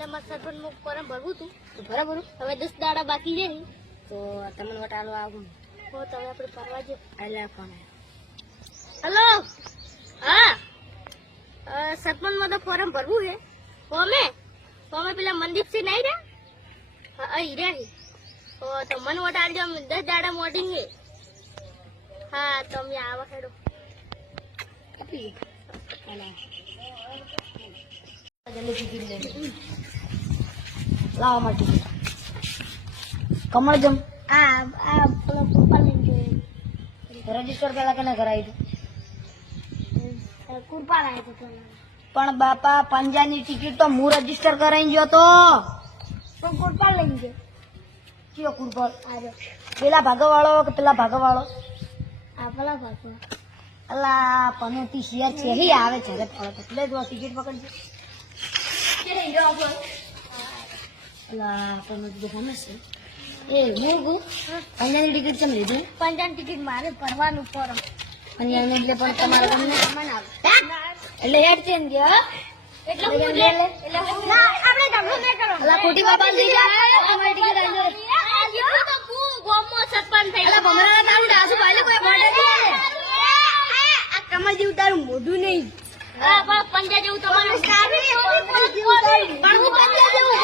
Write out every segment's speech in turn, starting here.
એટલે મારે સરપંચ મુખ ફોરમ ભરવું હતું તો બરાબર હવે 10 દાડા બાકી છે ને તો તમને વોટ આલો આવું તો તમે આપણે ફરવા જઈએ એટલે ફોન હેલો હા સરપંચ માં તો ફોરમ ભરવું છે ફોમે પેલા મનદીપ સિંહ નહીં રહ્યા હા હીરા તો મને વોટ આલજો 10 દાડા મોટિંગ છે હા તમે આવો હેડો લાવો મારી ટિકિટ કમળ જમ આ પેલો કુરપા લઈને રજીસ્ટર પેલા કેને કરાવી ગયો કુરપા લાવ્યો તો પણ બાપા પંજાની ટિકિટ તો હું રજીસ્ટર કરાવી ગયો તો પણ કુરપા લઈને ગયો કયો કુરપાલ આવ્યો પેલા ભાગવાળો કે પેલા ભાગવાળો આ પેલા ભાગવા અલા પનોતી શિયાર છે હી આવે છે રે એટલે જ ટિકિટ પકડજો અલા પનોતી દેખાને છે એ હું પંજાની ટિકિટ કેમ લીધી પંજાની ટિકિટ મારે ભરવાનું ફોરમ પંજાની એટલે પણ તમારે ગમે મને આવે એટલે હેડ છે ને ગયા એટલે હું એટલે ના આપણે ધંધો ન કરો અલા ખોટી બાબા લઈ જાય તમારી ટિકિટ આજો જેટલું તો કુ ગોમો સરપંચ થઈ અલા ભમરા તારું ડાસુ ભાઈ કોઈ મોડે છે આ કમર જેવું તારું મોઢું નહીં હા પણ પંજા જેવું તમારું સારી પણ હું પંજા જેવું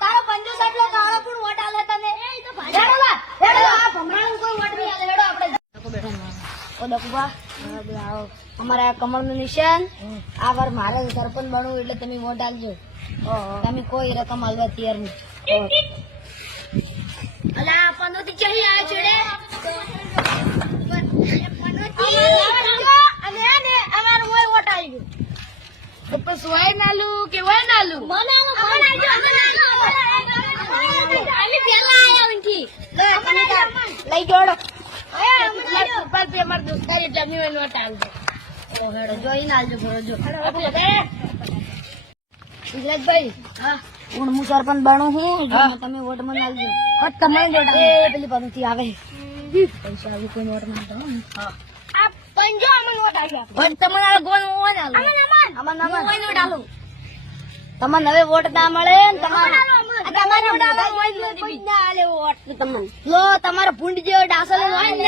તારો પંજો સાટલો કાળો પણ વોટ આલે તને હેડો આ ભમરાનું કોઈ વોટ નહીં આલે હેડો આપણે ઓ દકુબા આવો અમારા કમળનું નિશાન આ વાર મારે સરપંચ બનવું એટલે તમે વોટ આલજો તમે કોઈ રકમ આલવા તૈયાર નહીં અલા પનોતી ચડી આયો છેડે અને આને અમાર ઓય વોટ આવી ગયો તો પછી વાય નાલું કે વાય નાલું મને આલી પેલા આયા ઉંઠી લઈ જોડો ઉપર પે અમાર દોસ્તારી જમી વોટ આલજો ઓ હેડો જોઈને આલજો ભરો જો ગુજરાતભાઈ હા હું સરપંચ બનું હું તમે વોટ મને આલજો તમે વોટ એ પેલી પનોતી આવે પૈસા આવી કોઈ વોટ ના દો હા આ પંજો અમને વોટ આલ્યો વોટ તમને ગોન ઓન આલો અમન વોટ આલો તમને હવે વોટ ના મળે ને તમારે તમારે વોટ આલો કોઈ ના આલે વોટ તમને લો તમારો ભૂંડ જેવો ડાસલ હોય ને